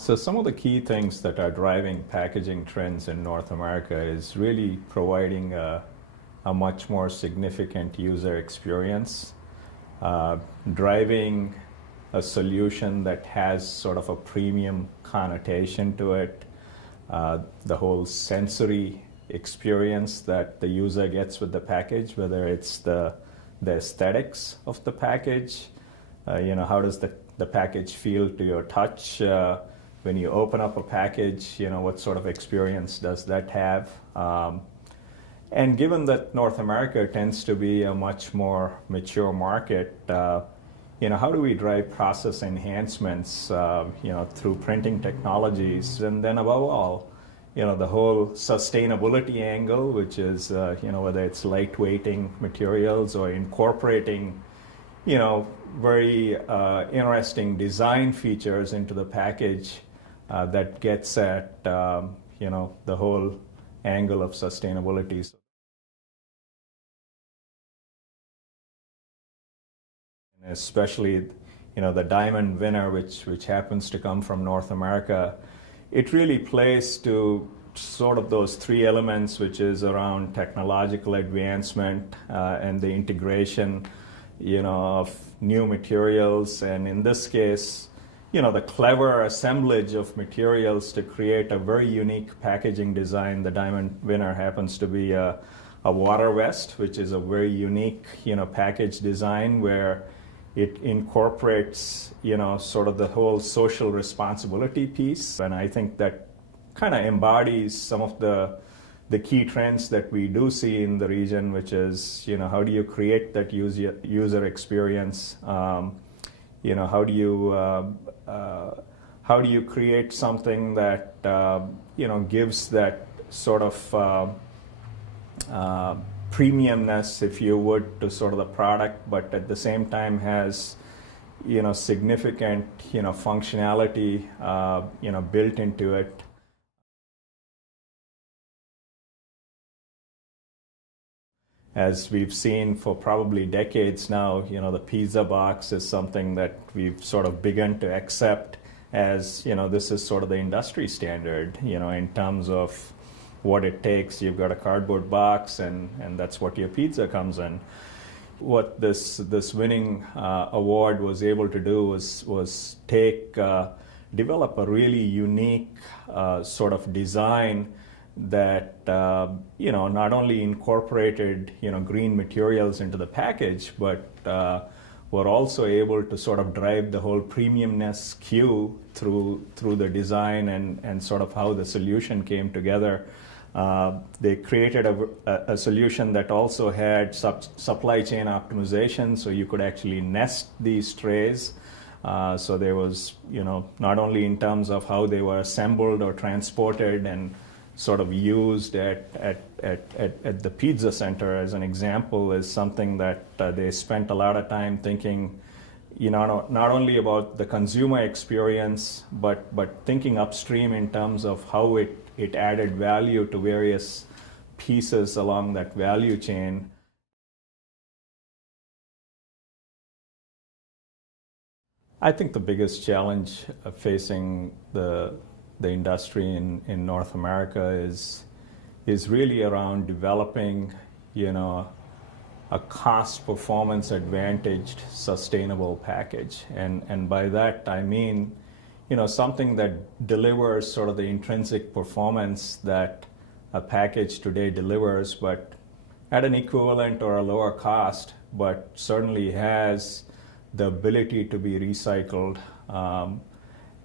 So some of the key things that are driving packaging trends in North America is really providing a much more significant user experience, driving a solution that has sort of a premium connotation to it, the whole sensory experience that the user gets with the package, whether it's the aesthetics of the package, how does the package feel to your touch? When you open up a package, what sort of experience does that have? And given that North America tends to be a much more mature market, how do we drive process enhancements, through printing technologies? And then above all, the whole sustainability angle, which is, whether it's lightweighting materials or incorporating, very interesting design features into the package that gets at, the whole angle of sustainability. Especially, the diamond winner, which happens to come from North America, it really plays to sort of those three elements, which is around technological advancement and the integration, of new materials, and in this case, the clever assemblage of materials to create a very unique packaging design. The diamond winner happens to be a water vest, which is a very unique, package design where it incorporates, sort of the whole social responsibility piece. And I think that kind of embodies some of the key trends that we do see in the region, which is, how do you create that user experience? How do you create something that, gives that sort of premiumness, if you would, to sort of the product, but at the same time has, significant, functionality, built into it. As we've seen for probably decades now, the pizza box is something that we've sort of begun to accept as, this is sort of the industry standard, in terms of what it takes. You've got a cardboard box, and that's what your pizza comes in. What this winning award was able to do was develop a really unique sort of design that not only incorporated green materials into the package, but were also able to sort of drive the whole premiumness cue through the design and sort of how the solution came together. They created a solution that also had supply chain optimization, so you could actually nest these trays. So there was, not only in terms of how they were assembled or transported and sort of used at the pizza center, as an example, is something that they spent a lot of time thinking, not only about the consumer experience, but thinking upstream in terms of how it added value to various pieces along that value chain. I think the biggest challenge facing the industry in North America is really around developing, a cost performance advantaged sustainable package. And by that I mean, something that delivers sort of the intrinsic performance that a package today delivers, but at an equivalent or a lower cost, but certainly has the ability to be recycled.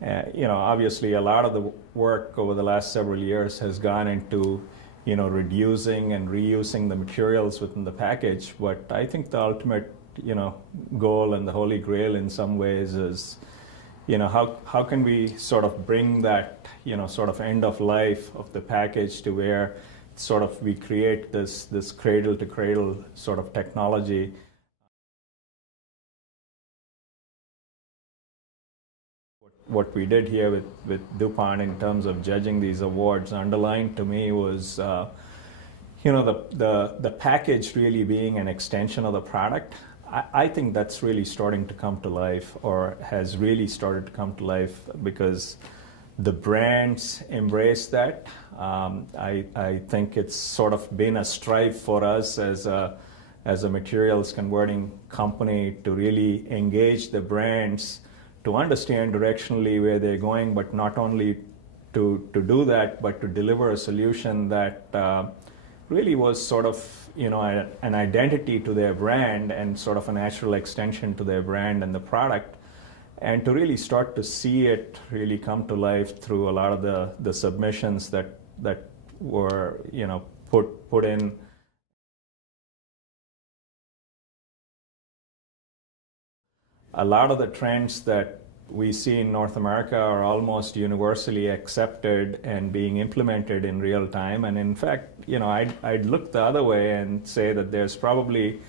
Obviously a lot of the work over the last several years has gone into, reducing and reusing the materials within the package. But I think the ultimate, goal and the holy grail in some ways is, how can we sort of bring that, sort of end of life of the package to where sort of we create this cradle to cradle sort of technology. What we did here with DuPont in terms of judging these awards underlined to me was, the package really being an extension of the product. I think that's really starting to come to life, or has really started to come to life, because The brands embrace that. I think it's sort of been a strive for us as a materials converting company to really engage the brands to understand directionally where they're going, but not only to do that, but to deliver a solution that really was sort of, an identity to their brand and sort of a natural extension to their brand and the product, and to really start to see it really come to life through a lot of the submissions that were, put in. A lot of the trends that we see in North America are almost universally accepted and being implemented in real time. And in fact, I'd look the other way and say that there's probably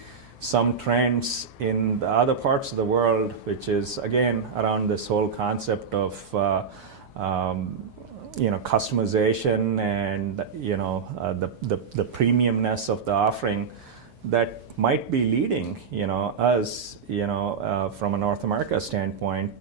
some trends in the other parts of the world, which is again around this whole concept of customization and the premiumness of the offering, that might be leading us from a North America standpoint